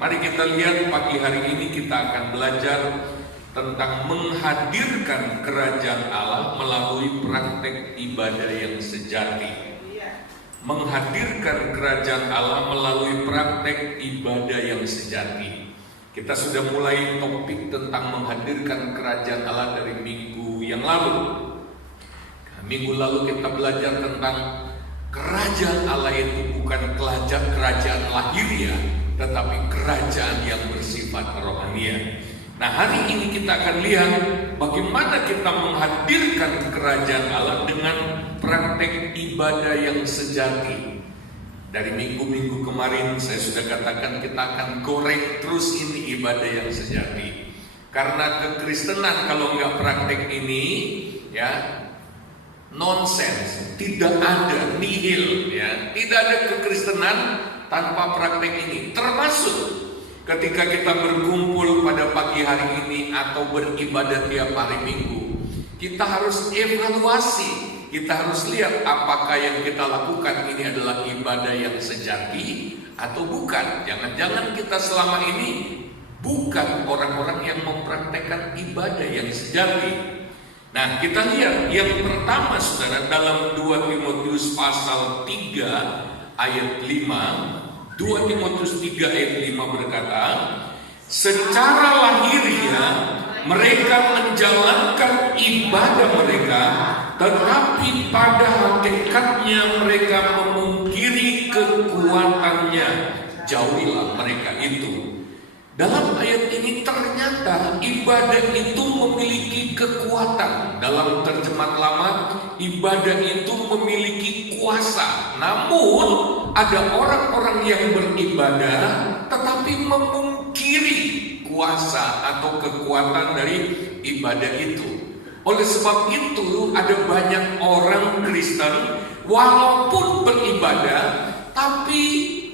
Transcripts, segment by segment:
Mari kita lihat pagi hari ini kita akan belajar tentang menghadirkan kerajaan Allah melalui praktek ibadah yang sejati. Menghadirkan kerajaan Allah melalui praktek ibadah yang sejati. Kita sudah mulai topik tentang menghadirkan kerajaan Allah dari minggu yang lalu. Minggu lalu kita belajar tentang kerajaan Allah itu bukan kerajaan lahiriah, tetapi kerajaan yang bersifat rohania. Nah, hari ini kita akan lihat bagaimana kita menghadirkan kerajaan Allah dengan praktek ibadah yang sejati. Dari minggu-minggu kemarin saya sudah katakan kita akan goreng terus ini ibadah yang sejati. Karena kekristenan kalau nggak praktek ini, ya nonsens, tidak ada, nihil, ya, tidak ada kekristenan tanpa praktek ini. Termasuk ketika kita berkumpul pada pagi hari ini atau beribadah tiap hari minggu, kita harus evaluasi. Kita harus lihat apakah yang kita lakukan ini adalah ibadah yang sejati atau bukan. Jangan-jangan kita selama ini bukan orang-orang yang mempraktekkan ibadah yang sejati. Nah, kita lihat yang pertama saudara dalam 2 Timotius pasal 3 ayat 5. 2 Timotius 3 ayat 5 berkata, secara lahiriah mereka menjalankan ibadah mereka, tetapi pada hakikatnya mereka memungkiri kekuatannya. Jauhilah mereka itu. Dalam ayat ini ternyata ibadah itu memiliki kekuatan. Dalam terjemahan lama, ibadah itu memiliki kuasa. Namun ada orang-orang yang beribadah tetapi memungkiri kuasa atau kekuatan dari ibadah itu. Oleh sebab itu ada banyak orang Kristen walaupun beribadah tapi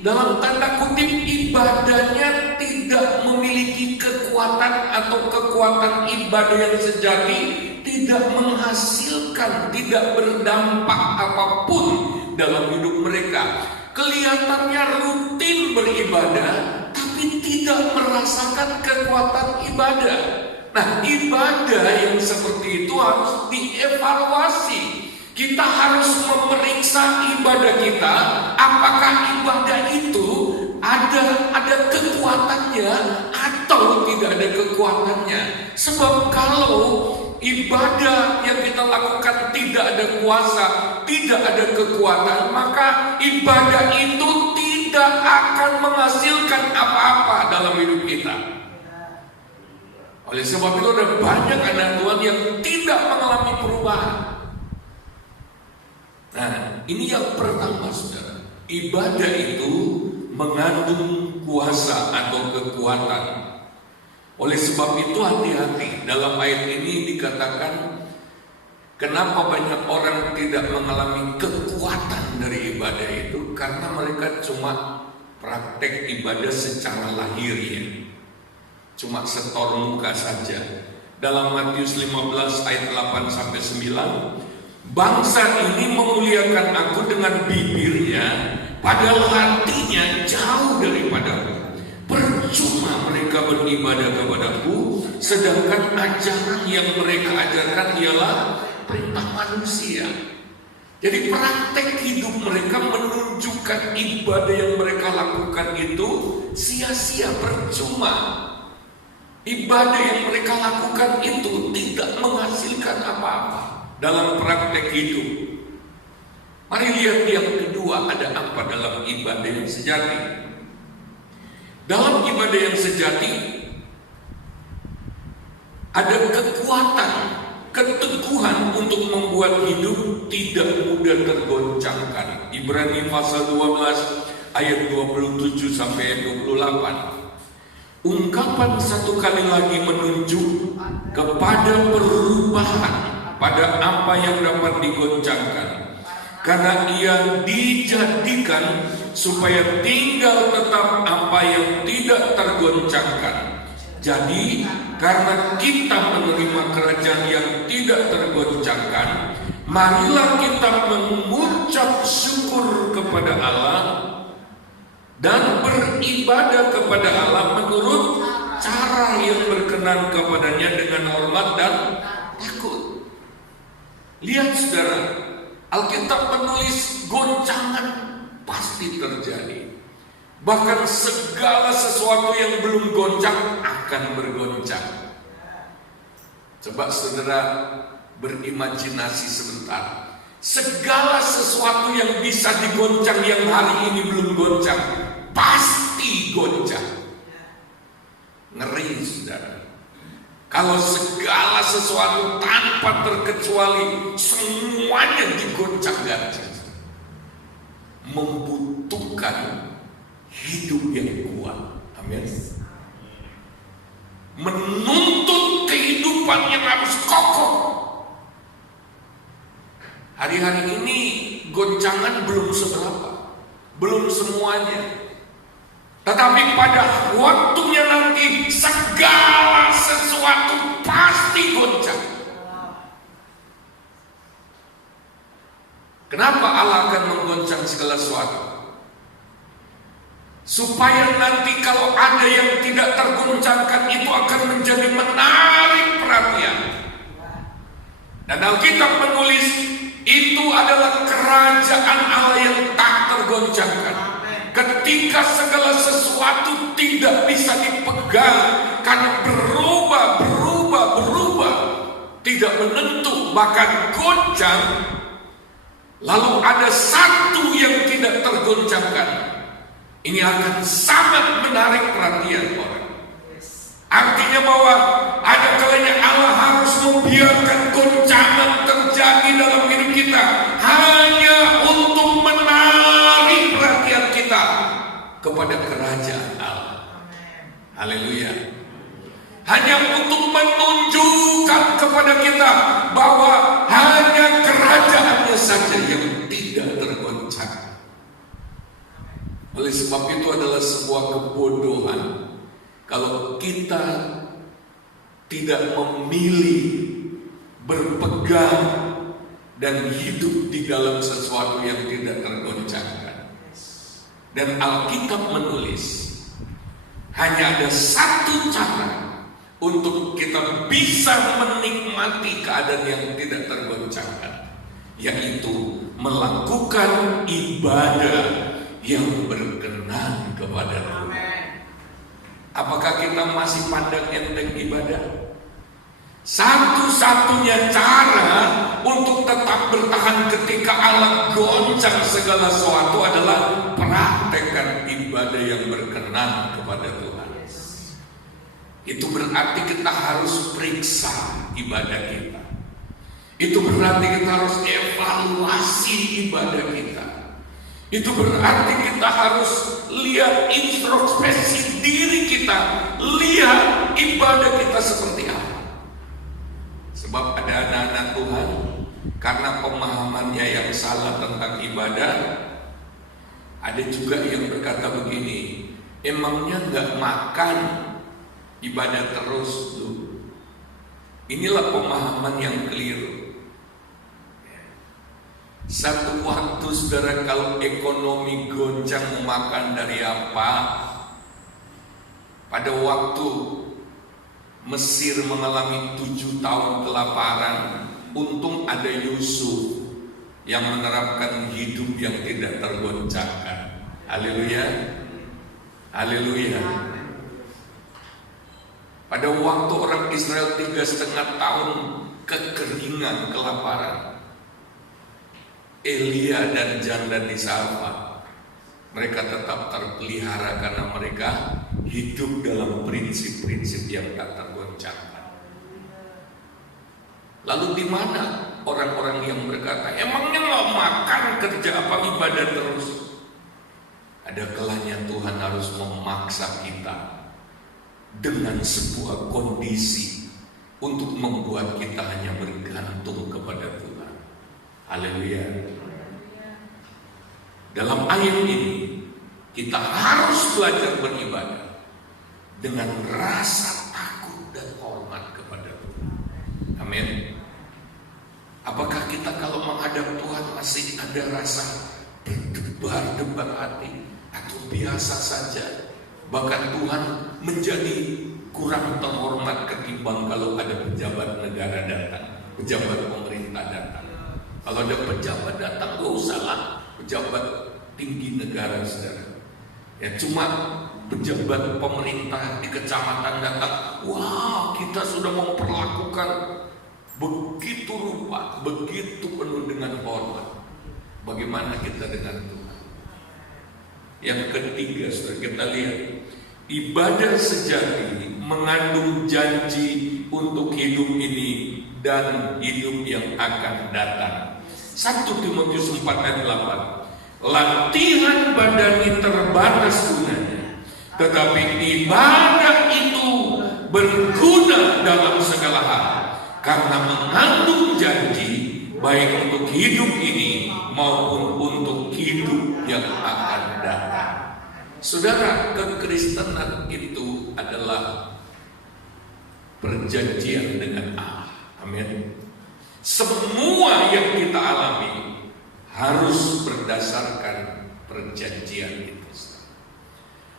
dalam tanda kutip ibadahnya tidak memiliki kekuatan atau kekuatan ibadah yang sejati, tidak menghasilkan, tidak berdampak apapun dalam hidup mereka. Kelihatannya rutin beribadah tapi tidak merasakan kekuatan ibadah. Nah, ibadah yang seperti itu harus dievaluasi. Kita harus memeriksa ibadah kita, apakah ibadah itu ada kekuatannya atau tidak ada kekuatannya. Sebab kalau ibadah yang kita lakukan tidak ada kuasa, tidak ada kekuatan, maka ibadah itu tidak akan menghasilkan apa-apa dalam hidup kita. Oleh sebab itu ada banyak anak Tuhan yang tidak mengalami perubahan. Nah, ini yang pertama saudara. Ibadah itu mengandung kuasa atau kekuatan. Oleh sebab itu hati-hati. Dalam ayat ini dikatakan, kenapa banyak orang tidak mengalami kekuatan dari ibadah itu? Karena mereka cuma praktek ibadah secara lahiriah, cuma setor muka saja. Dalam Matius 15 ayat 8 sampai 9, bangsa ini memuliakan aku dengan bibirnya, padahal hatinya jauh daripadaku. Percuma mereka beribadah kepadaku, sedangkan ajaran yang mereka ajarkan ialah perintah manusia. Jadi praktek hidup mereka menunjukkan ibadah yang mereka lakukan itu sia-sia, percuma. Ibadah yang mereka lakukan itu tidak menghasilkan apa-apa dalam praktek hidup. Mari lihat yang kedua, ada apa dalam ibadah yang sejati. Dalam ibadah yang sejati ada kekuatan, keteguhan untuk membuat hidup tidak mudah tergoncangkan. Ibrani pasal 12 ayat 27 sampai 28. Ungkapan satu kali lagi menunjuk kepada perubahan pada apa yang dapat digoncangkan, karena ia dijadikan supaya tinggal tetap apa yang tidak tergoncangkan. Jadi karena kita menerima kerajaan yang tidak tergoncangkan, marilah kita mengucap syukur kepada Allah dan beribadah kepada Allah menurut cara yang berkenan kepadanya dengan hormat dan takut. Lihat saudara, Alkitab menulis goncangan pasti terjadi. Bahkan segala sesuatu yang belum goncang akan bergoncang. Coba saudara berimajinasi sebentar. Segala sesuatu yang bisa digoncang yang hari ini belum goncang, pasti goncang. Ngeri saudara. Kalau segala sesuatu tanpa terkecuali semuanya digoncang-gancang, membutuhkan hidup yang kuat. Amin. Menuntut kehidupan yang harus kokoh. Hari-hari ini goncangan belum seberapa, belum semuanya. Tetapi pada waktunya nanti segala sesuatu pasti goncang. Kenapa Allah akan menggoncang segala sesuatu? Supaya nanti kalau ada yang tidak tergoncangkan itu akan menjadi menarik perhatian. Dan Alkitab menulis itu adalah kerajaan Allah yang tak tergoncangkan. Ketika segala sesuatu tidak bisa dipegang karena berubah, tidak menentu, bahkan goncang, lalu ada satu yang tidak tergoncangkan, ini akan sangat menarik perhatian orang. Artinya bahwa ada kalanya Allah harus membiarkan goncangan terjadi dalam hidup kita hanya untuk menarik perhatian kita kepada kerajaan Allah. Haleluya. Hanya untuk menunjukkan kepada kita bahwa hanya kerajaannya saja yang tidak tergoncang. Oleh sebab itu adalah sebuah kebodohan kalau kita tidak memilih berpegang dan hidup di dalam sesuatu yang tidak tergoncangkan. Dan Alkitab menulis hanya ada satu cara untuk kita bisa menikmati keadaan yang tidak tergoncangkan, yaitu melakukan ibadah yang berkenan kepada Tuhan. Apakah kita masih pandang enteng ibadah? Satu-satunya cara untuk tetap bertahan ketika Allah goncang segala sesuatu adalah praktekkan ibadah yang berkenan kepada Tuhan. Itu berarti kita harus periksa ibadah kita. Itu berarti kita harus evaluasi ibadah kita. Itu berarti kita harus lihat introspeksi diri kita, lihat ibadah kita seperti apa. Sebab ada anak-anak Tuhan karena pemahamannya yang salah tentang ibadah, ada juga yang berkata begini, emangnya nggak makan ibadah terus tuh. Inilah pemahaman yang keliru. Satu waktu saudara kalau ekonomi goncang mau makan dari apa? Pada waktu Mesir mengalami 7 tahun kelaparan, untung ada Yusuf yang menerapkan hidup yang tidak tergoncangkan. Haleluya. Haleluya. Pada waktu orang Israel 3,5 tahun kekeringan, kelaparan, Elia dan janda di Sarfat, mereka tetap terpelihara karena mereka hidup dalam prinsip-prinsip yang tak tergoncangkan. Lalu di mana orang-orang yang berkata, emangnya nggak makan, kerja apa, ibadah terus? Ada kalanya Tuhan harus memaksa kita dengan sebuah kondisi untuk membuat kita hanya bergantung kepada Tuhan. Haleluya. Dalam ayat ini kita harus belajar beribadah dengan rasa takut dan hormat kepada Tuhan. Amin. Apakah kita kalau menghadap Tuhan masih ada rasa berdebar-debar hati, atau biasa saja. Bahkan Tuhan menjadi kurang terhormat ketimbang kalau ada pejabat negara datang, pejabat pemerintah datang. Kalau ada pejabat datang, gak usah lah pejabat tinggi negara, saudara. Ya cuma pejabat pemerintah di kecamatan datang, wah kita sudah memperlakukan begitu rupa, begitu penuh dengan hormat. Bagaimana kita dengan Tuhan? Yang ketiga, saudara, kita lihat ibadah sejati mengandung janji untuk hidup ini dan hidup yang akan datang. 1 Timotius 4 ayat 8. Latihan badani terbatas gunanya, tetapi ibadah itu berguna dalam segala hal, karena mengandung janji baik untuk hidup ini maupun untuk hidup yang akan datang. Saudara, kekristenan itu adalah perjanjian dengan Allah. Amin. Semua yang kita alami harus berdasarkan perjanjian itu.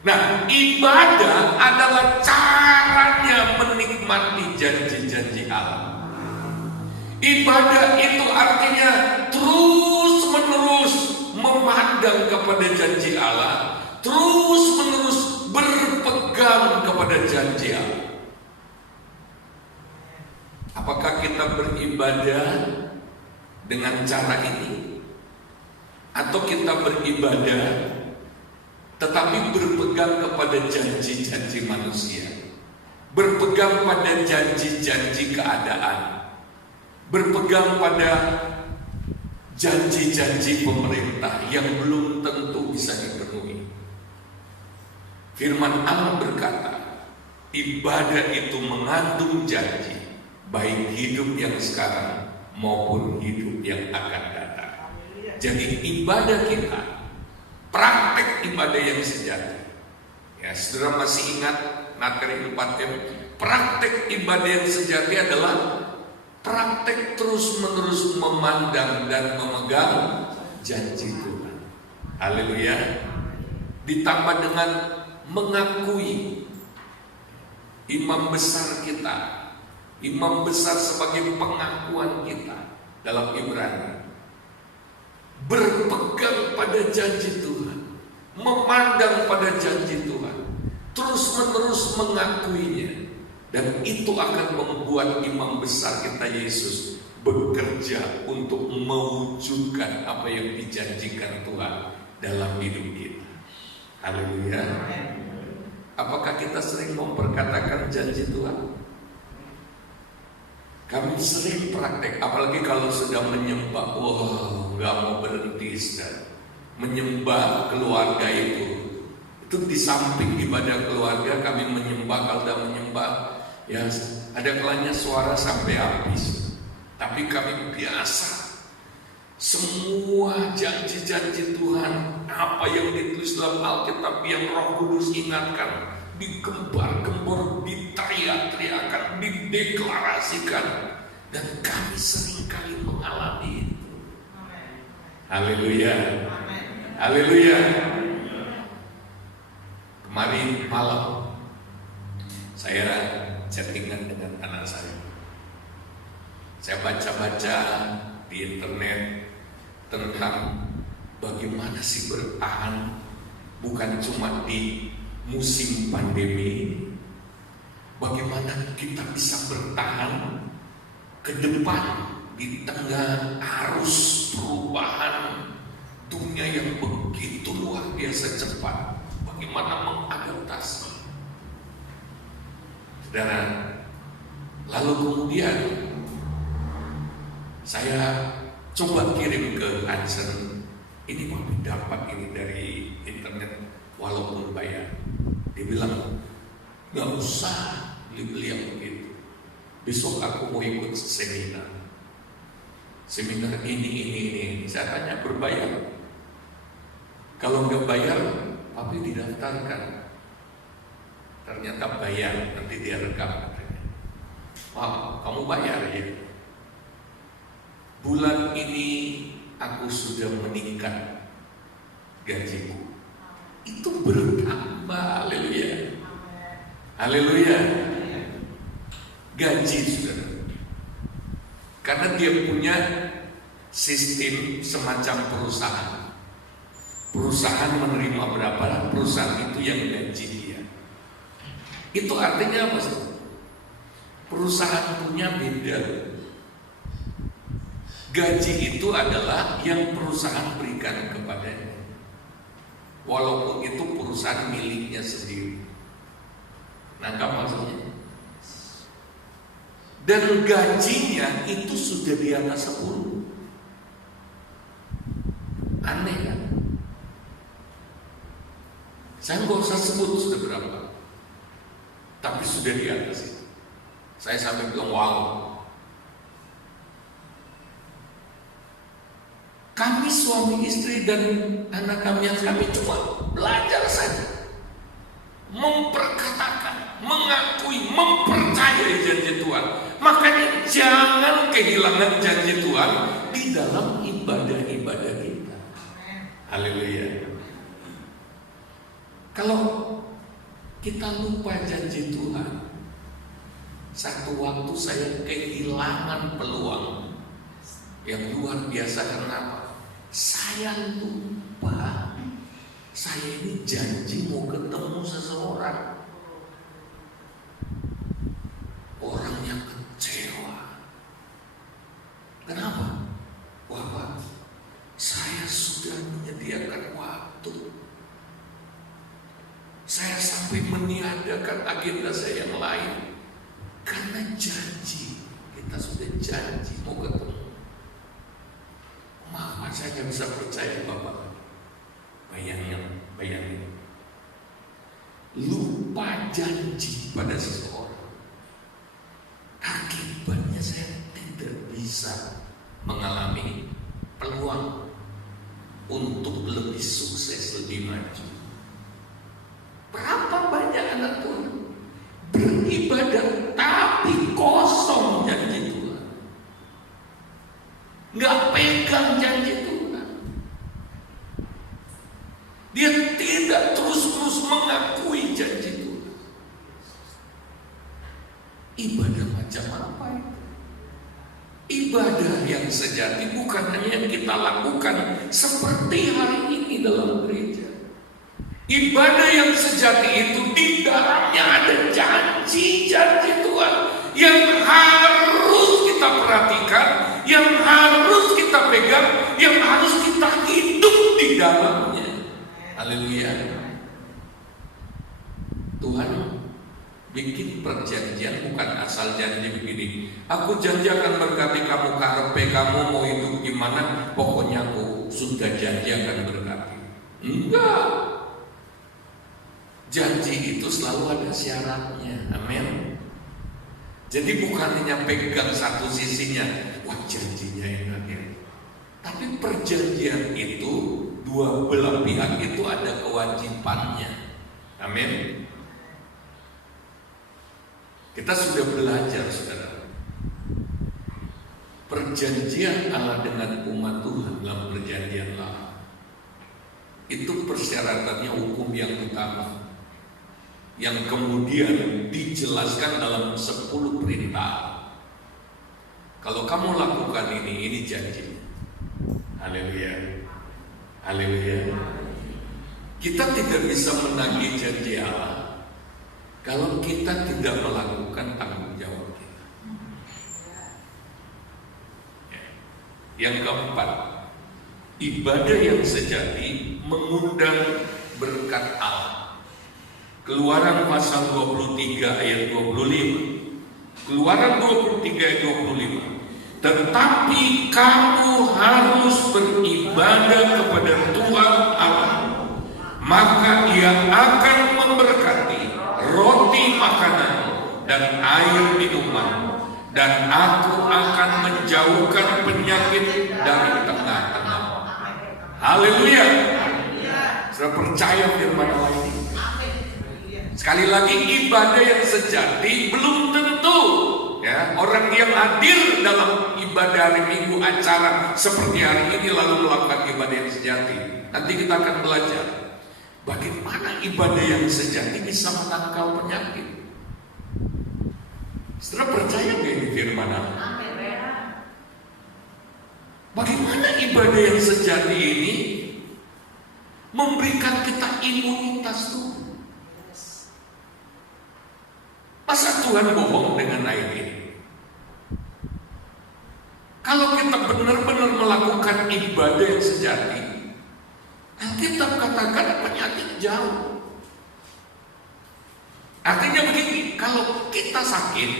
Nah, ibadah adalah caranya menikmati janji-janji Allah. Ibadah itu artinya terus-menerus memandang kepada janji Allah, terus-menerus berpegang kepada janji Allah. Apakah kita beribadah dengan cara ini? Atau kita beribadah tetapi berpegang kepada janji-janji manusia, berpegang pada janji-janji keadaan, berpegang pada janji-janji pemerintah yang belum tentu bisa dipenuhi? Firman Allah berkata, ibadah itu mengandung janji, baik hidup yang sekarang maupun hidup yang akan datang. Jadi ibadah kita, praktek ibadah yang sejati. Ya, saudara masih ingat materi 4M? Praktek ibadah yang sejati adalah praktek terus-menerus memandang dan memegang janji Tuhan. Haleluya. Ditambah dengan mengakui imam besar kita, imam besar sebagai pengakuan kita dalam Ibrani. Berpegang pada janji Tuhan, memandang pada janji Tuhan, terus-menerus mengakuinya. Dan itu akan membuat imam besar kita Yesus bekerja untuk mewujudkan apa yang dijanjikan Tuhan dalam hidup kita. Haleluya. Apakah kita sering memperkatakan janji Tuhan? Kami sering praktek, apalagi kalau sudah menyembah, nggak mau berhenti, saudara. Menyembah keluarga itu di samping ibadah keluarga kami menyembah. Kalau sudah menyembah, ya ada kalanya suara sampai habis. Tapi kami biasa semua janji-janji Tuhan, apa yang ditulis dalam Alkitab yang Roh Kudus ingatkan, digembar-gembor, diteriak-teriakan, dideklarasikan, dan kami seringkali mengalami itu. Haleluya. Haleluya. Kemarin malam saya chattingan dengan anak saya. Saya baca-baca di internet tentang bagaimana sih bertahan bukan cuma di musim pandemi, bagaimana kita bisa bertahan ke depan di tengah arus perubahan dunia yang begitu luar biasa cepat. Bagaimana mengadaptasi, saudara? Lalu kemudian saya coba kirim ke Hudson, ini mau dapat ini dari internet walaupun bayar. Dia bilang, gak usah beli-beli yang begitu. Besok aku mau ikut seminar ini. Saya tanya, berbayar? Kalau nggak bayar, tapi didaftarkan. Ternyata bayar, nanti dia rekam katanya. Wow, kamu bayar ya? Bulan ini aku sudah meningkat gajiku. Itu Haleluya. Gaji, saudara. Karena dia punya sistem semacam perusahaan. Perusahaan menerima berapa, perusahaan itu yang gaji dia. Itu artinya apa sih? Perusahaan punya beda. Gaji itu adalah yang perusahaan berikan kepadanya, walaupun itu perusahaan miliknya sendiri. Nangkap maksudnya? Dan gajinya itu sudah di atas 10. Aneh kan? Saya nggak usah sebut sudah berapa, tapi sudah di atas itu. Saya sampai bilang wow. Kami suami istri dan anak kami cuma belajar saja, memperkatakan, mengakui, mempercayai janji Tuhan. Makanya jangan kehilangan janji Tuhan di dalam ibadah-ibadah kita. Haleluya. Kalau kita lupa janji Tuhan, satu waktu saya kehilangan peluang yang luar biasa. Kenapa? Saya lupa, saya ini janji mau ketemu seseorang. Orangnya kecewa. Kenapa? Wah, saya sudah menyediakan waktu. Saya sampai meniadakan agenda saya yang lain. Karena janji, kita sudah janji mau ketemu. Maaf, saya nggak bisa percaya Bapak. Bayangin. Lupa janji pada seseorang. Akibatnya saya tidak bisa mengalami peluang untuk lebih sukses, lebih maju. Berapa banyak anak Tuhan beribadah tapi kosong janji Tuhan, nggak pegang janji Tuhan. Dia tidak terus-menerus mengakui janji Tuhan. Ibadah macam apa itu? Ibadah yang sejati bukan hanya yang kita lakukan seperti hari ini dalam gereja. Ibadah yang sejati itu di dalamnya ada janji-janji Tuhan yang harus kita perhatikan, yang harus kita pegang, yang harus kita hidup di dalamnya. Haleluya. Tuhan bikin perjanjian bukan asal janji begini. Aku janji akan berkati kamu, KRP kamu mau hidup gimana, pokoknya aku sudah janji akan berkati. Enggak. Janji itu selalu ada syaratnya. Amin. Jadi bukan hanya pegang satu sisinya, wah janjinya enak ya. Tapi perjanjian itu dua belah pihak itu ada kewajibannya. Amin. Kita sudah belajar, saudara. Perjanjian Allah dengan umat Tuhan dalam perjanjian lama itu persyaratannya hukum yang utama, yang kemudian dijelaskan dalam 10 perintah. Kalau kamu lakukan ini janji. Haleluya. Haleluya. Kita tidak bisa menagih janji Allah kalau kita tidak melakukan tanggung jawab kita. Yang keempat, ibadah yang sejati mengundang berkat Allah. Keluaran pasal 23 ayat 25. Keluaran 23 ayat 25. Tetapi kamu harus beribadah kepada Tuhan Allah, maka Ia akan memberkati roti makanan dan air minuman, dan aku akan menjauhkan penyakit dari tengah-tengah. Haleluya. Sudah percaya firman Allah ini? Sekali lagi, ibadah yang sejati belum tentu ya orang yang hadir dalam ibadah hari Minggu acara seperti hari ini lalu melakukan ibadah yang sejati. Nanti kita akan belajar bagaimana ibadah yang sejati bisa menangkal penyakit. Saudara percaya nggak ini firman Allah? Bagaimana ibadah yang sejati ini memberikan kita imunitas tubuh? Masa Tuhan bohong dengan ayat ini? Kalau kita benar-benar melakukan ibadah yang sejati, Alkitab katakan penyakit jauh. Artinya begini, kalau kita sakit,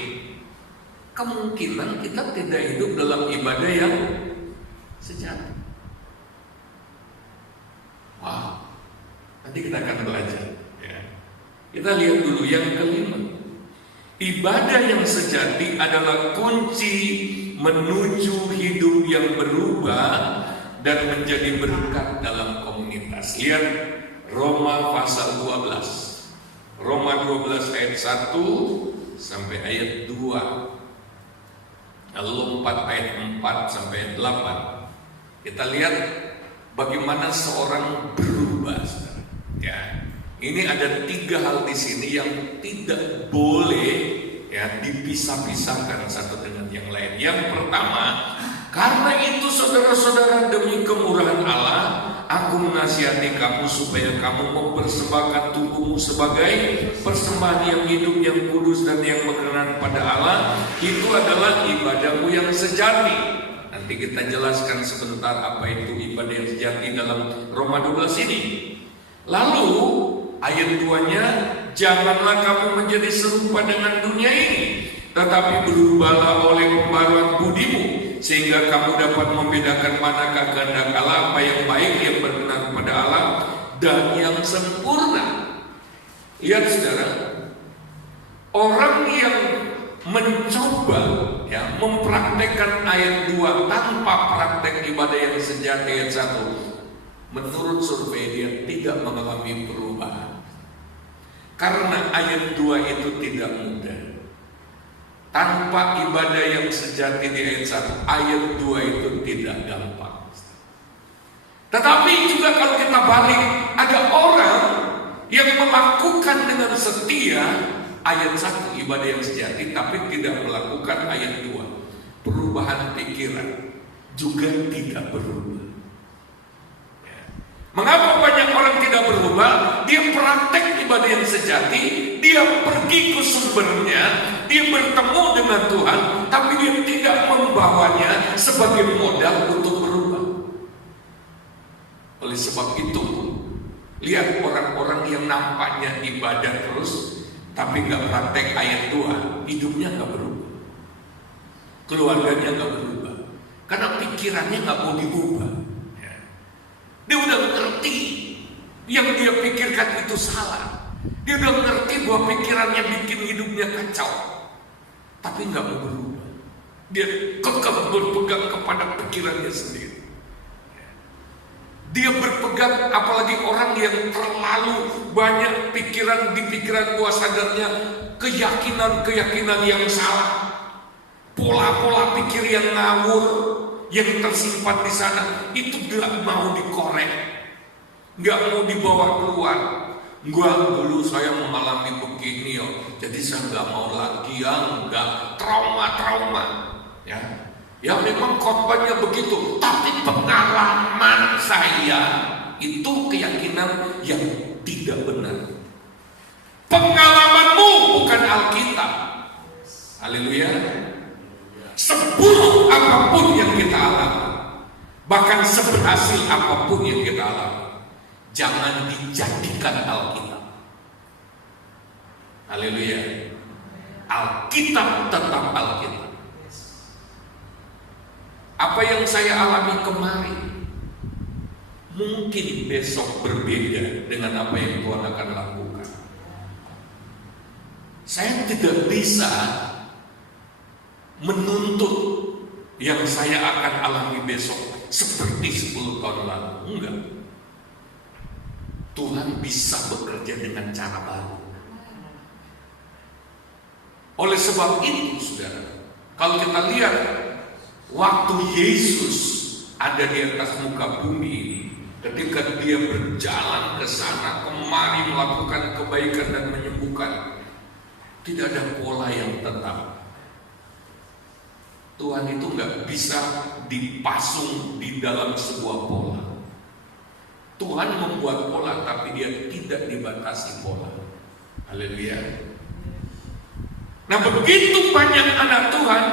kemungkinan kita tidak hidup dalam ibadah yang sejati. Wow, nanti kita akan belajar. Ya. Kita lihat dulu yang kelima. Ibadah yang sejati adalah kunci menuju hidup yang berubah dan menjadi berkat dalam komunitas. Lihat Roma pasal 12. Roma 12 ayat 1 sampai ayat 2. Lalu lompat ayat 4 sampai ayat 8. Kita lihat bagaimana seorang berubah. Ya. Ini ada 3 hal di sini yang tidak boleh ya dipisah-pisahkan satu dengan yang lain. Yang pertama, karena itu saudara-saudara, demi kemurahan Allah, aku menasihati kamu supaya kamu mempersembahkan tubuhmu sebagai persembahan yang hidup, yang kudus dan yang berkenan pada Allah. Itu adalah ibadahmu yang sejati. Nanti kita jelaskan sebentar apa itu ibadah yang sejati dalam Roma 12 ini. Lalu ayat 2-nya, janganlah kamu menjadi serupa dengan dunia ini, tetapi berubahlah oleh pembaruan budimu, sehingga kamu dapat membedakan manakah kehendak Allah, apa yang baik, yang berkenan kepada Allah, dan yang sempurna. Lihat saudara, orang yang mencoba ya mempraktekkan ayat 2 tanpa praktek ibadah yang sejati ayat 1, menurut survei dia tidak mengalami perubahan. Karena ayat 2 itu tidak mudah. Tanpa ibadah yang sejati di ayat 1, ayat 2 itu tidak gampang. Tetapi juga kalau kita balik, ada orang yang melakukan dengan setia ayat 1 ibadah yang sejati, tapi tidak melakukan ayat 2. Perubahan pikiran juga tidak berubah. Mengapa banyak orang tidak berubah? Dia praktek ibadah yang sejati, dia pergi ke sumbernya, dia bertemu dengan Tuhan, tapi dia tidak membawanya sebagai modal untuk berubah. Oleh sebab itu, lihat orang-orang yang nampaknya ibadah terus, tapi nggak praktek ayat 2, hidupnya nggak berubah, keluarganya nggak berubah, karena pikirannya nggak mau diubah. Dia udah ngerti yang dia pikirkan itu salah. Dia udah ngerti bahwa pikirannya bikin hidupnya kacau, tapi nggak mau berubah. Dia kekeh berpegang kepada pikirannya sendiri. Dia berpegang, apalagi orang yang terlalu banyak pikiran di pikiran bawah sadarnya, keyakinan-keyakinan yang salah, pola-pola pikir yang ngawur yang tersimpan di sana, itu gak mau dikorek, gak mau dibawa keluar. Enggak, dulu saya mengalami begini jadi saya gak mau lagi, enggak, trauma ya. Ya memang korbannya begitu, tapi pengalaman saya itu keyakinan yang tidak benar. Pengalamanmu bukan Alkitab. Haleluya. Seburuk apapun yang kita alami, bahkan seberhasil apapun yang kita alami, jangan dijadikan Alkitab. Haleluya. Alkitab tetap Alkitab. Apa yang saya alami kemarin mungkin besok berbeda dengan apa yang Tuhan akan lakukan. Saya tidak bisa menuntut yang saya akan alami besok seperti 10 tahun lalu. Enggak. Tuhan bisa bekerja dengan cara baru. Oleh sebab itu, saudara, kalau kita lihat waktu Yesus ada di atas muka bumi ini, ketika dia berjalan ke sana kemari melakukan kebaikan dan menyembuhkan, tidak ada pola yang tetap. Tuhan itu nggak bisa dipasung di dalam sebuah pola. Tuhan membuat pola, tapi Dia tidak dibatasi pola. Haleluya. Nah, begitu banyak anak Tuhan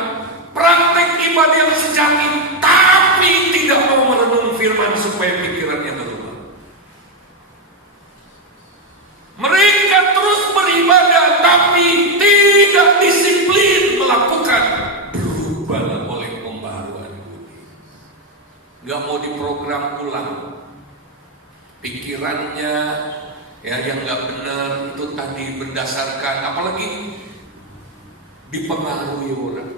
praktek ibadah yang sejati, tapi tidak mau merenung firman supaya pikirannya berubah. Mereka terus beribadah, tapi tidak disiplin melakukan. Berubah oleh pembaharuan budi. Gak mau diprogram ulang pikirannya, ya, yang gak benar itu tadi berdasarkan, apalagi dipengaruhi orang.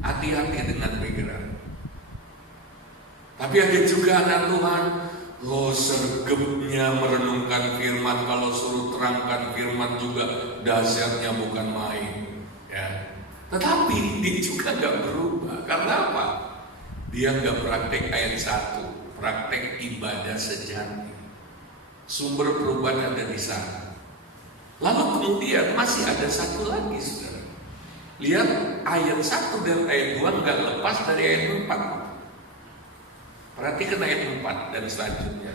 Hati-hati dengan pikiran. Tapi ada juga anak Tuhan, sergemnya merenungkan firman. Kalau suruh terangkan firman juga dasarnya bukan main, ya. Tetapi dia juga gak berubah. Karena apa? Dia gak praktek ayat 1, praktek ibadah sejati. Sumber perubahan ada di sana. Lalu kemudian masih ada satu lagi, saudara. Lihat ayat 1 dan ayat 2 gak lepas dari ayat 4. Perhatikan ayat 4 dan selanjutnya.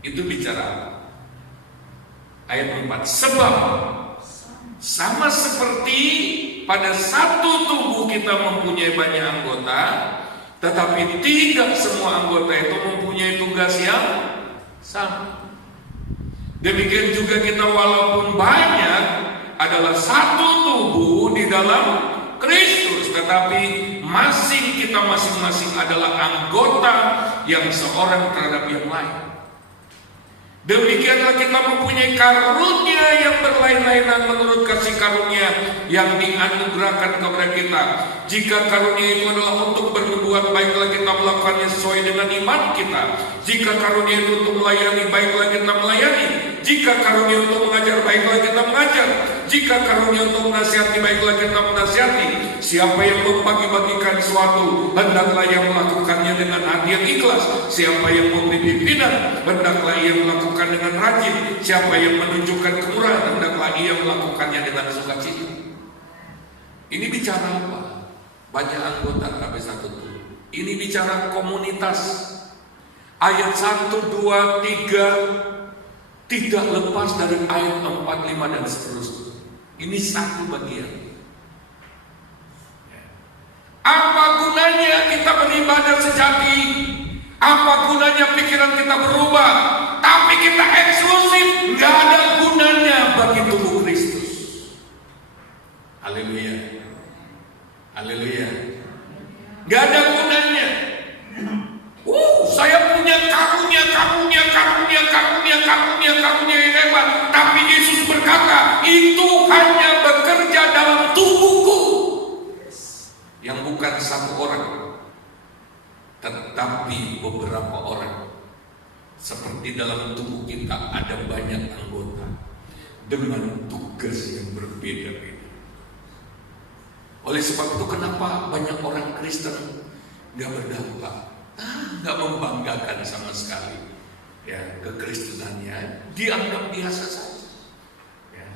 Itu bicara apa? Ayat 4. Sebab sama seperti pada satu tubuh kita mempunyai banyak anggota, tetapi tidak semua anggota itu mempunyai tugas yang sama. Demikian juga kita walaupun banyak adalah satu tubuh di dalam Kristus, tetapi kita masing-masing adalah anggota yang seorang terhadap yang lain. Demikianlah kita mempunyai karunia yang berlain-lainan menurut kasih karunia yang dianugerahkan kepada kita. Jika karunia itu adalah untuk berbuat, baiklah kita melakukannya sesuai dengan iman kita. Jika karunia itu untuk melayani, baiklah kita melayani. Jika karunia untuk mengajar, baiklah kita mengajar. Jika karunia untuk menasihati, baiklah kita menasihati. Siapa yang membagi-bagikan sesuatu, hendaklah ia melakukannya dengan hati yang ikhlas. Siapa yang memberi pimpinan, hendaklah ia melakukan dengan rajin. Siapa yang menunjukkan kemurahan, hendaklah ia melakukannya dengan sukacita. Ini bicara apa? Banyak anggota tapi satu tubuh. Ini bicara komunitas. Ayat 1, 2, 3 tidak lepas dari ayat 4, 5 dan seterusnya. Ini satu bagian. Apa gunanya kita beribadah sejati? Apa gunanya pikiran kita berubah? Tapi kita eksklusif, gak ada gunanya bagi tubuh Kristus. Haleluya. Haleluya. Gak ada gunanya. Saya punya karunia yang hebat. Tapi Yesus berkata, itu hanya bekerja dalam tubuhku. Yang bukan satu orang, tetapi beberapa orang. Seperti dalam tubuh kita ada banyak anggota dengan tugas yang berbeda-beda. Oleh sebab itu kenapa banyak orang Kristen gak berdampak, gak membanggakan sama sekali, ya, kekristenannya dianggap biasa saja, ya.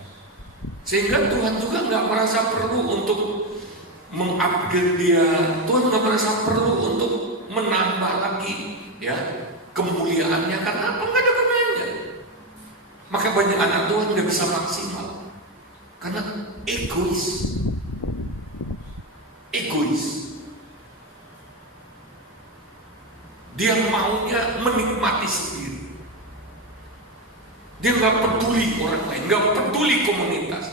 Sehingga Tuhan juga gak merasa perlu untuk mengupgrade dia. Tuhan gak merasa perlu untuk menambah lagi, ya, kemuliaannya. Karena apa? Gak ada gunanya. Maka banyak anak Tuhan gak bisa maksimal karena egois. Dia maunya menikmati sendiri. Dia gak peduli orang lain, gak peduli komunitas.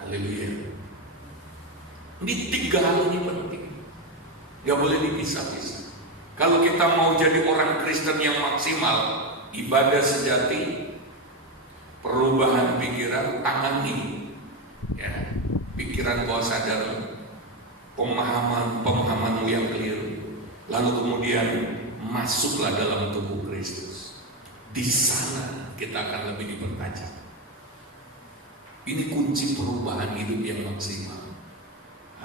Haleluya. Ini 3 hal ini penting, gak boleh dipisah-pisah. Kalau kita mau jadi orang Kristen yang maksimal, ibadah sejati, perubahan pikiran, tangani, ya, pikiran bawah sadar, pemahamanmu yang keliru. Lalu kemudian masuklah dalam tubuh Kristus. Di sana kita akan lebih dipertajam. Ini kunci perubahan hidup yang maksimal.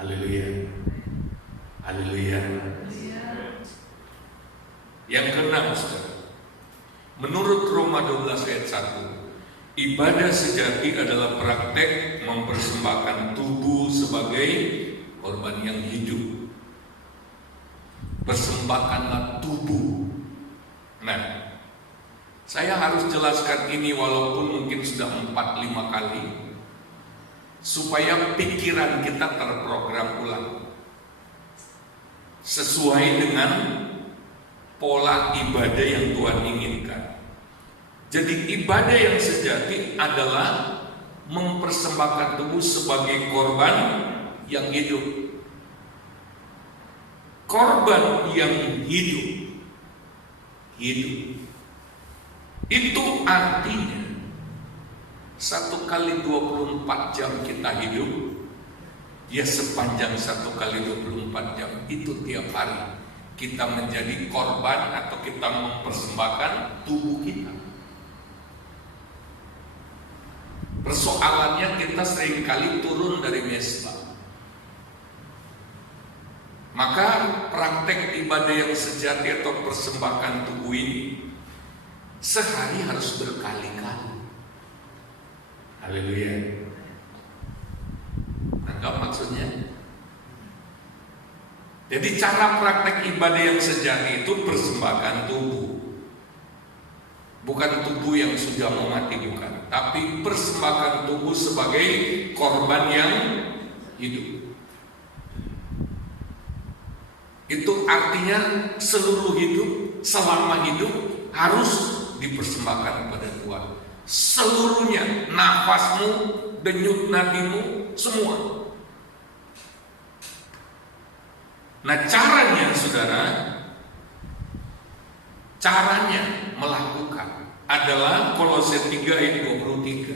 Haleluya. Haleluya. Yang keenam, saudara. Menurut Roma 12 ayat 1, Ibadah sejati adalah praktek mempersembahkan tubuh sebagai korban yang hidup. Persembahkanlah tubuh. Nah, saya harus jelaskan ini walaupun mungkin sudah 4-5 kali, supaya pikiran kita terprogram ulang sesuai dengan pola ibadah yang Tuhan inginkan. Jadi ibadah yang sejati adalah mempersembahkan tubuh sebagai korban yang hidup. Korban yang hidup. Itu artinya 1 kali 24 jam kita hidup, ya sepanjang 1 kali 24 jam itu tiap hari kita menjadi korban atau kita mempersembahkan tubuh kita. Persoalannya kita seringkali turun dari mesbah. Maka praktek ibadah yang sejati atau persembahkan tubuh ini sehari harus berkali-kali. Haleluya. Nangkap maksudnya? Jadi cara praktek ibadah yang sejati itu persembahkan tubuh. Bukan tubuh yang sudah mau mati, bukan. Tapi persembahkan tubuh sebagai korban yang hidup. Itu artinya seluruh hidup, selama hidup harus dipersembahkan kepada Tuhan. Seluruhnya, nafasmu, denyut nadimu, semua. Nah, caranya saudara, caranya melakukan adalah Kolose 3 ayat 23.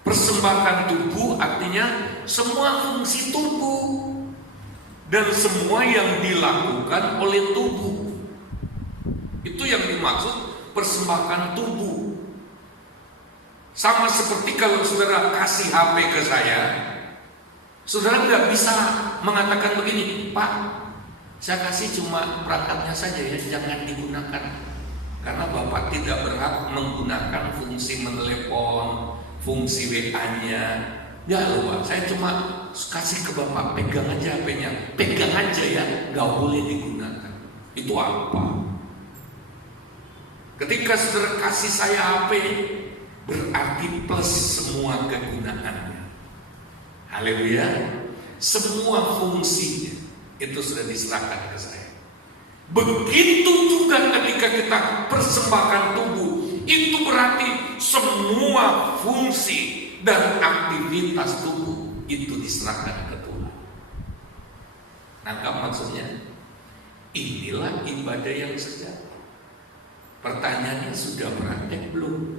Persembahkan tubuh artinya semua fungsi tubuh dan semua yang dilakukan oleh tubuh. Itu yang dimaksud persembahkan tubuh. Sama seperti kalau saudara kasih HP ke saya, saudara nggak bisa mengatakan begini, Pak, saya kasih cuma perangkatnya saja ya, jangan digunakan. Karena Bapak tidak berhak menggunakan fungsi menelepon, fungsi WA-nya. Ya loh Pak, saya cuma kasih ke Bapak, pegang aja HP-nya, pegang aja ya, nggak boleh digunakan. Itu apa? Ketika saudara kasih saya HP, berarti plus semua kegunaannya. Haleluya. Semua fungsinya itu sudah diserahkan ke saya. Begitu juga ketika kita persembahkan tubuh, itu berarti semua fungsi dan aktivitas tubuh itu diserahkan ke Tuhan. Nangkap maksudnya? Inilah ibadah yang sejati. Pertanyaannya, sudah praktek belum?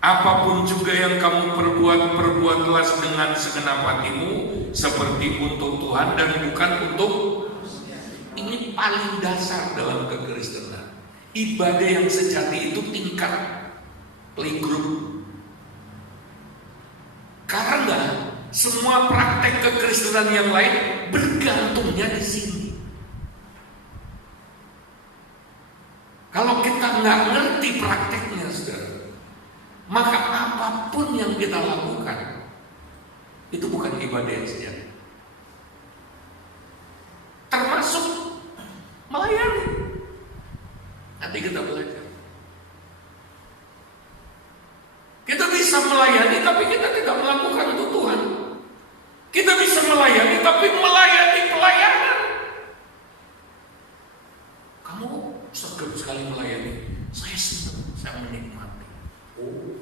Apapun juga yang kamu perbuat, perbuatlah dengan segenap hatimu seperti untuk Tuhan dan bukan untuk. Ini paling dasar dalam kekristenan. Ibadah yang sejati itu tingkat playgroup. Karena semua praktek kekristenan yang lain bergantungnya di sini. Kalau kita nggak ngerti prakteknya, saudara, maka apapun yang kita lakukan itu bukan ibadah yang sejati. Termasuk melayani. Nanti kita belajar. Kita bisa melayani tapi kita tidak melakukan untuk Tuhan. Kita bisa melayani tapi melayani pelayanan. Kamu seger sekali melayani. Saya senang, saya menikmati. Oh.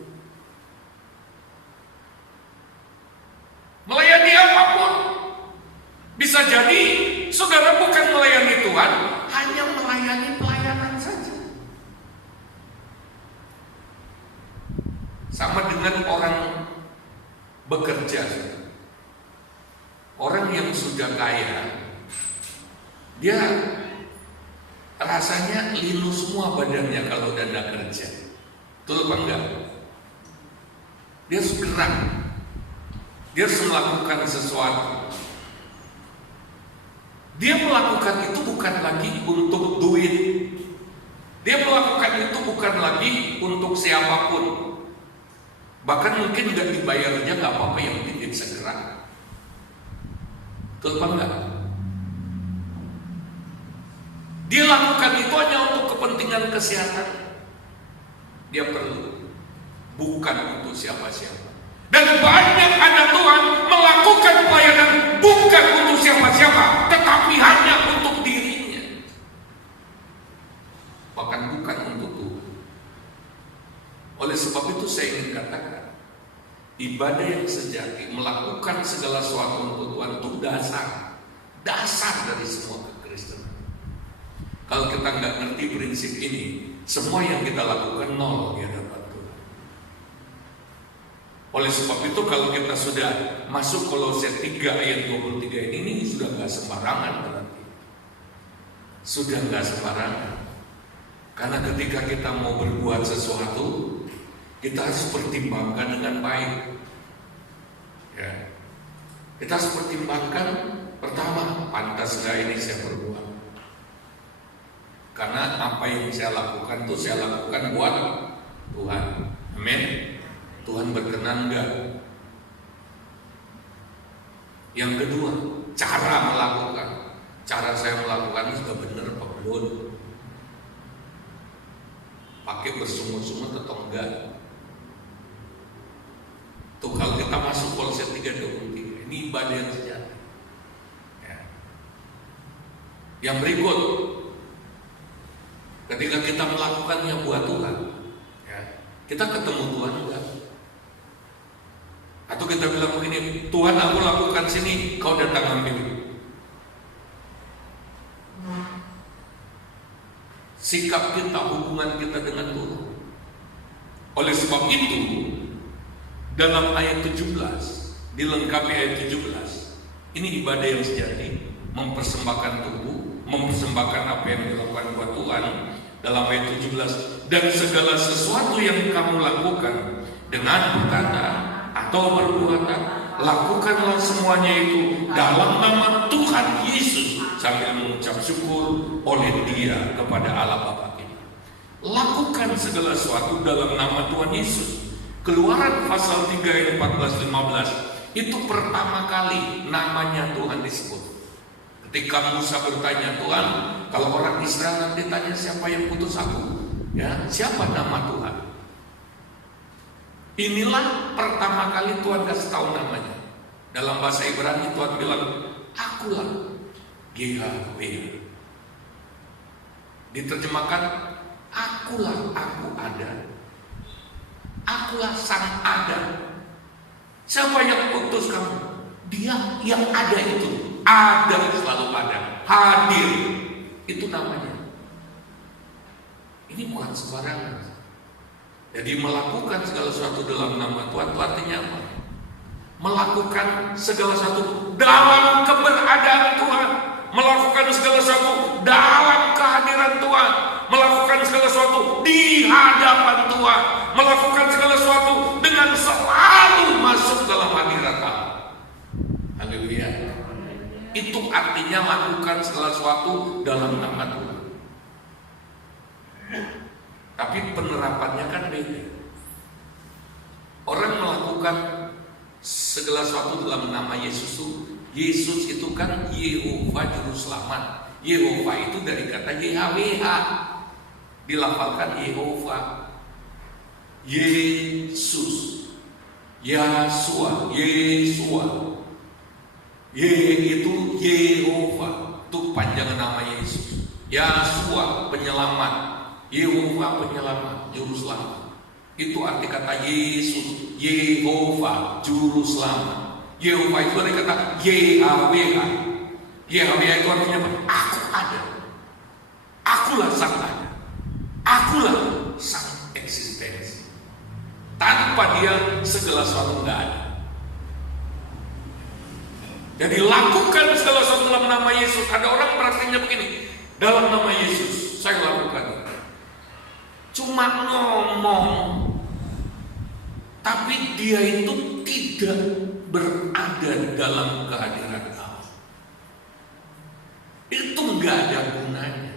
Melayani apapun. Bisa jadi saudara bukan melayani Tuhan, hanya melayani pelayanan saja. Sama dengan orang bekerja. Orang yang sudah kaya, dia rasanya linu semua badannya kalau dana kerja. Betul apa enggak? Dia harus gerak. Dia harus melakukan sesuatu. Dia melakukan itu bukan lagi untuk duit. Dia melakukan itu bukan lagi untuk siapapun. Bahkan mungkin nggak dibayarnya nggak apa-apa, yang penting bisa gerak. Betul apa enggak? Dia lakukan itu hanya untuk kepentingan kesehatan. Dia perlu, bukan untuk siapa-siapa. Dan banyak anak Tuhan melakukan pelayanan bukan untuk siapa-siapa, tetapi hanya untuk dirinya. Bahkan bukan untuk Tuhan. Oleh sebab itu saya ingin katakan, ibadah yang sejati, melakukan segala sesuatu untuk Tuhan itu dasar dari semua kekristenan. Kalau kita nggak ngerti prinsip ini, semua yang kita lakukan nol di hadapan Tuhan. Oleh sebab itu kalau kita sudah masuk Kolose 3 ayat 23 ini sudah nggak sembarangan berarti. Sudah nggak sembarangan. Karena ketika kita mau berbuat sesuatu, kita harus pertimbangkan dengan baik. Ya. Kita harus pertimbangkan, pertama, pantas nggak ini saya berbuat? Karena apa yang saya lakukan itu saya lakukan buat Tuhan. Amin. Tuhan berkenan enggak? Yang kedua, cara melakukan. Cara saya melakukan sudah benar apa belum? Pakai bersungut-sungut atau enggak? Tuh kalau kita masuk Kolose 3:23, ini ibadah yang sejati. Ya. Yang berikut, ketika kita melakukannya buat Tuhan, ya, kita ketemu Tuhan enggak? Atau kita bilang begini, Tuhan aku lakukan sini, kau datang ambil. Sikap kita, hubungan kita dengan Tuhan. Oleh sebab itu, dalam ayat 17, dilengkapi ayat 17, ini ibadah yang sejati, mempersembahkan tubuh, mempersembahkan apa yang dilakukan buat Tuhan. Dalam ayat 17, dan segala sesuatu yang kamu lakukan dengan berkata atau perbuatan, lakukanlah semuanya itu dalam nama Tuhan Yesus sambil mengucap syukur oleh Dia kepada Allah Bapa kita. Lakukan segala sesuatu dalam nama Tuhan Yesus. Keluaran pasal 3 ayat 14-15 itu pertama kali namanya Tuhan disebut. Ketika Musa bertanya, Tuhan, kalau orang Israel nanti tanya siapa yang putus aku, ya, siapa nama Tuhan? Inilah pertama kali Tuhan kasih tahu namanya. Dalam bahasa Ibrani Tuhan bilang, akulah Yahweh. Diterjemahkan, akulah aku ada. Akulah sang ada. Siapa yang putus kamu? Dia yang ada itu. Ada, selalu ada, hadir, itu namanya. Ini bukan sembarangan. Jadi melakukan segala sesuatu dalam nama Tuhan itu artinya apa? Melakukan segala sesuatu dalam keberadaan Tuhan, melakukan segala sesuatu dalam kehadiran Tuhan, melakukan segala sesuatu di hadapan Tuhan, melakukan segala sesuatu dengan selalu masuk dalam hadirat Allah. Haleluya. Itu artinya lakukan segala sesuatu dalam nama Tuhan. Tapi penerapannya kan beda. Orang melakukan segala sesuatu dalam nama Yesus itu, Yesus itu kan Yehova Juru Selamat. Yehova itu dari kata YHWH, dilafalkan Yehova. Yesus, Yasua, Yesua. Itu Yehova, itu panjangan nama Yesus. Yasua, penyelamat. Yehova, penyelamat, juru selamat. Itu arti kata Yesus. Yehova, juru selamat. Yehova itu arti kata YHWH. YHWH itu artinya apa? Aku ada. Akulah sang ada. Akulah sang eksistensi. Tanpa Dia segala sesuatu nggak ada. Jadi lakukan segala sesuatu dalam nama Yesus. Ada orang praktiknya begini, dalam nama Yesus saya lakukan. Cuma ngomong, tapi dia itu tidak berada dalam kehadiran Allah. Itu nggak ada gunanya.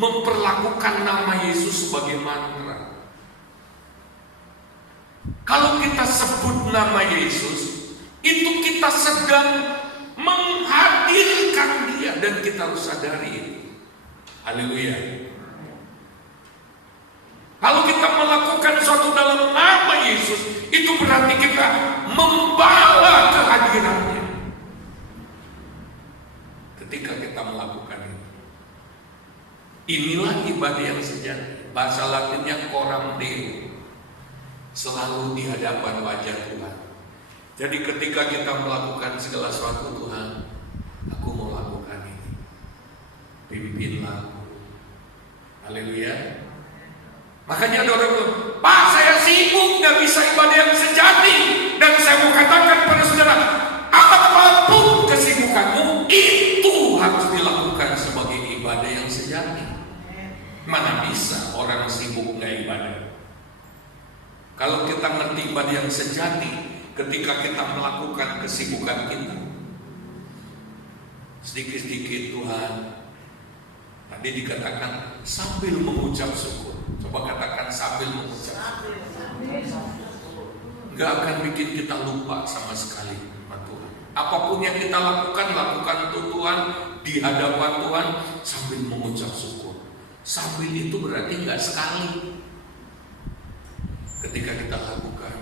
memperlakukan nama Yesus sebagai mantra. Kalau kita sebut nama Yesus, itu kita sedang menghadirkan Dia, dan kita harus sadari itu. Haleluya. Kalau kita melakukan sesuatu dalam nama Yesus, itu berarti kita membawa kehadirannya. Ketika kita melakukan itu, inilah ibadah yang sejati. Bahasa Latinnya coram Deo, selalu di hadapan wajah Tuhan. Jadi ketika kita melakukan segala sesuatu, Tuhan, aku mau lakukan ini, pimpinlah aku. Haleluya. Makanya ada orang bilang, Pak, saya sibuk, gak bisa ibadah yang sejati. Dan saya mau katakan pada saudara, apapun kesibukanmu, itu harus dilakukan sebagai ibadah yang sejati. Mana bisa orang sibuk gak ibadah? Kalau kita ngerti ibadah yang sejati, ketika kita melakukan kesibukan kita, sedikit-sedikit Tuhan, tadi dikatakan sambil mengucap syukur. Coba katakan sambil mengucap syukur. Gak akan bikin kita lupa sama sekali sama Tuhan. Apapun yang kita lakukan, lakukan untuk Tuhan, di hadapan Tuhan sambil mengucap syukur. Sambil itu berarti gak sekali. Ketika kita lakukan,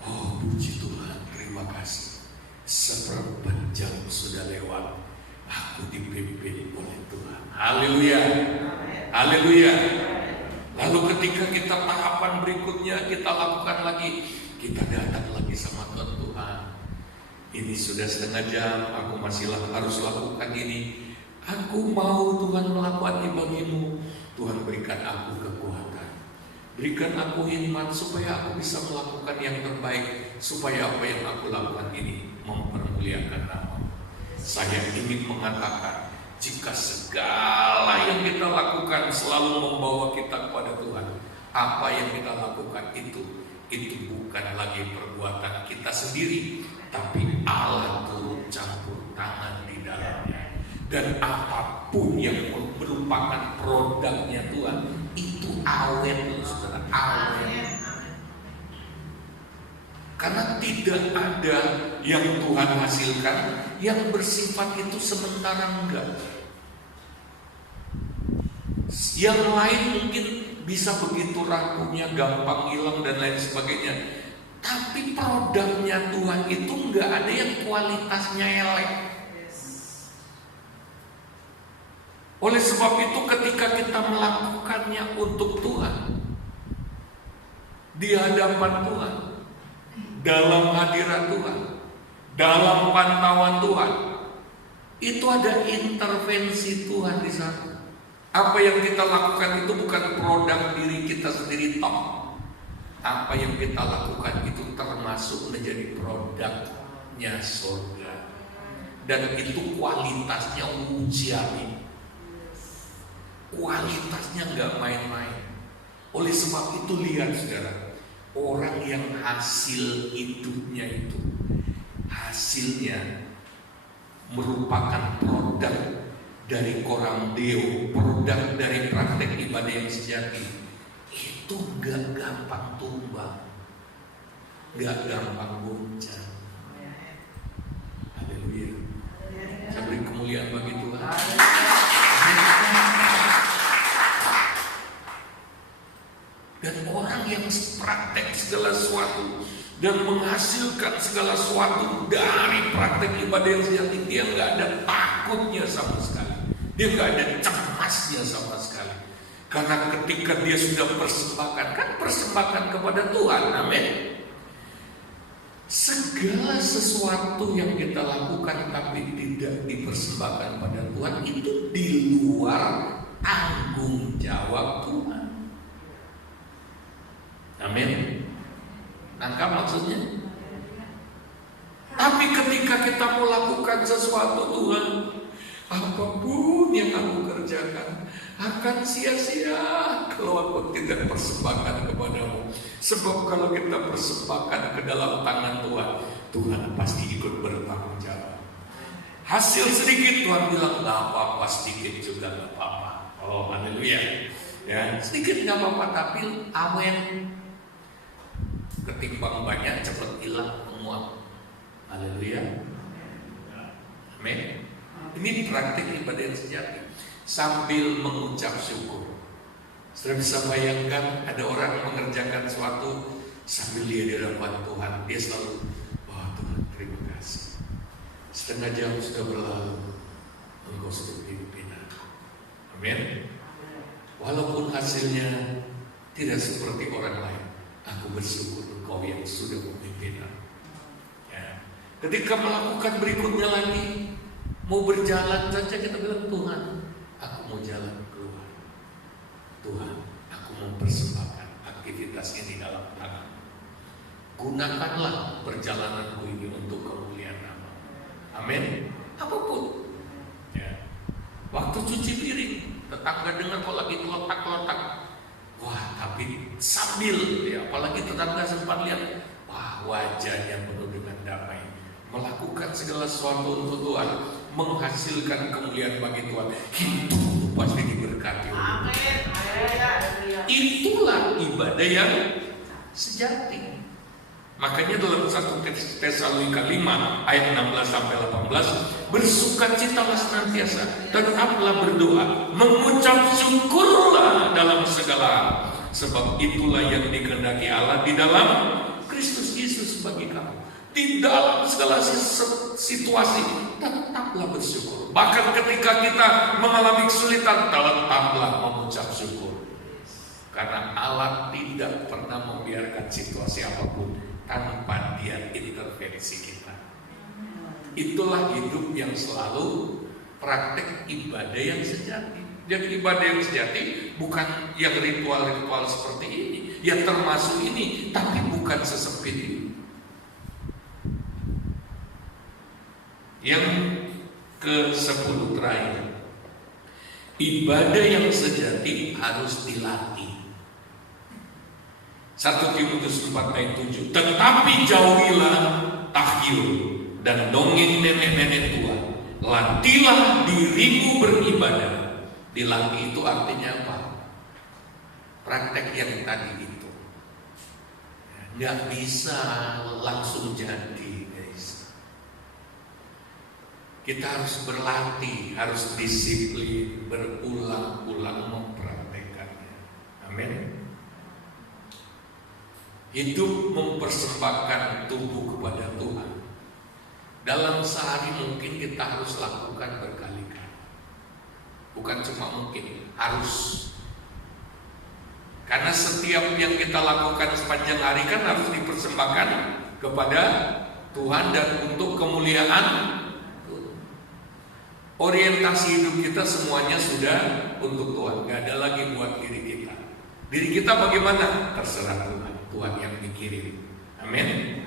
oh puji Tuhan, terima kasih, seperempat jam sudah lewat, aku dipimpin oleh Tuhan. Haleluya, haleluya. Lalu ketika kita tahapan berikutnya, kita lakukan lagi, kita datang lagi sama Tuhan. Tuhan, ini sudah setengah jam, aku masih harus lakukan ini. Aku mau Tuhan melakukan bagimu. Tuhan berikan aku kekuatan, berikan aku hikmat supaya aku bisa melakukan yang terbaik, supaya apa yang aku lakukan ini mempermuliakan nama. Saya ingin mengatakan, jika segala yang kita lakukan selalu membawa kita kepada Tuhan, apa yang kita lakukan itu bukan lagi perbuatan kita sendiri, tapi Allah turut campur tangan di dalamnya. Dan apapun yang merupakan produknya Tuhan, itu awet, saudara, awet. Karena tidak ada yang Tuhan hasilkan yang bersifat itu sementara, enggak. Yang lain mungkin bisa begitu rapuhnya, gampang hilang dan lain sebagainya. Tapi produknya Tuhan itu enggak ada yang kualitasnya elek. Oleh sebab itu ketika kita melakukannya untuk Tuhan, di hadapan Tuhan, dalam hadirat Tuhan, dalam pantauan Tuhan, itu ada intervensi Tuhan di sana. Apa yang kita lakukan itu bukan produk diri kita sendiri toh. Apa yang kita lakukan itu termasuk menjadi produknya surga. Dan itu kualitasnya ujian. Kualitasnya nggak main-main. Oleh sebab itu lihat saudara, orang yang hasil hidupnya itu, hasilnya merupakan produk dari coram Deo, produk dari praktek ibadah yang sejati, itu gak gampang tumbang, gak gampang goncang. Haleluya. Saya beri kemuliaan bagi Tuhan. Dan orang yang praktek segala sesuatu dan menghasilkan segala sesuatu dari praktek ibadah yang sejati, dia nggak ada takutnya sama sekali, dia nggak ada cemasnya sama sekali. Karena ketika dia sudah persembahkan, kan persembahkan kepada Tuhan, amin. Segala sesuatu yang kita lakukan tapi tidak dipersembahkan pada Tuhan, itu di luar tanggung jawab Tuhan. Amin. Nangkap maksudnya? Tapi ketika kita melakukan sesuatu Tuhan, apapun yang aku kerjakan akan sia-sia kalau aku tidak persembahkan kepadamu. Sebab kalau kita persembahkan ke dalam tangan Tuhan, Tuhan pasti ikut bertanggung jawab. Hasil sedikit Tuhan bilang, gak apa-apa, sedikit juga gak apa-apa. Oh, haleluya. Ya, sedikit nggak apa-apa, tapi amen. Ketimbang banyak cepat hilang menguap. Haleluya. Amin. Ini praktik ibadah yang sejati. Sambil mengucap syukur. Saudara bisa bayangkan ada orang mengerjakan sesuatu sambil dia di hadapan Tuhan, dia selalu, wah Tuhan terima kasih. Setengah jam sudah berlalu, Engkau sudah pimpin aku. Amin. Walaupun hasilnya tidak seperti orang lain, aku bersyukur Engkau yang sudah memimpin aku. Ya. Ketika melakukan berikutnya lagi, mau berjalan saja kita bilang, Tuhan, aku mau jalan keluar. Tuhan, aku mau persembahkan aktivitas ini dalam tangan. Gunakanlah perjalananku ini untuk kemuliaan nama. Amin. Apapun. Ya. Waktu cuci piring, tetangga dengar kok lagi kelotak-kelotak. Wah, tapi sambil, ya, apalagi tetangga sempat lihat, wah wajahnya penuh dengan damai. Melakukan segala sesuatu untuk Tuhan, menghasilkan kemuliaan bagi Tuhan. Hidup pasti diberkati. Amin. Itulah ibadah yang sejati. Makanya dalam 1 Tesalonika 5 ayat 16-18, bersukacitalah senantiasa, tetaplah berdoa, mengucap syukurlah dalam segala hal, sebab itulah yang dikehendaki Allah di dalam Kristus Yesus bagi kamu. Di dalam segala situasi tetaplah bersyukur. Bahkan ketika kita mengalami kesulitan, tetaplah mengucap syukur. Karena Allah tidak pernah membiarkan situasi apapun tanpa Dia intervensi kita. Itulah hidup yang selalu praktek ibadah yang sejati. Dan ibadah yang sejati bukan yang ritual-ritual seperti ini, yang termasuk ini, tapi bukan sesempit ini. Yang ke-10 terakhir, ibadah yang sejati harus dilatih. 1 Timotius 4 ayat 7, tetapi jauhilah tahyul dan dongeng nenek-nenek tua, latihlah dirimu beribadah. Dilatih itu artinya apa? Praktek yang tadi itu. Nggak bisa langsung jadi, guys. Kita harus berlatih, harus disiplin, berulang-ulang mempraktekannya. Amin. Hidup mempersembahkan tubuh kepada Tuhan. Dalam sehari mungkin kita harus lakukan berkali-kali. Bukan cuma mungkin, harus. Karena setiap yang kita lakukan sepanjang hari kan harus dipersembahkan kepada Tuhan dan untuk kemuliaan. Orientasi hidup kita semuanya sudah untuk Tuhan, gak ada lagi buat diri kita. Diri kita bagaimana? Terserah Tuhan, Tuhan yang mikirin. Amin.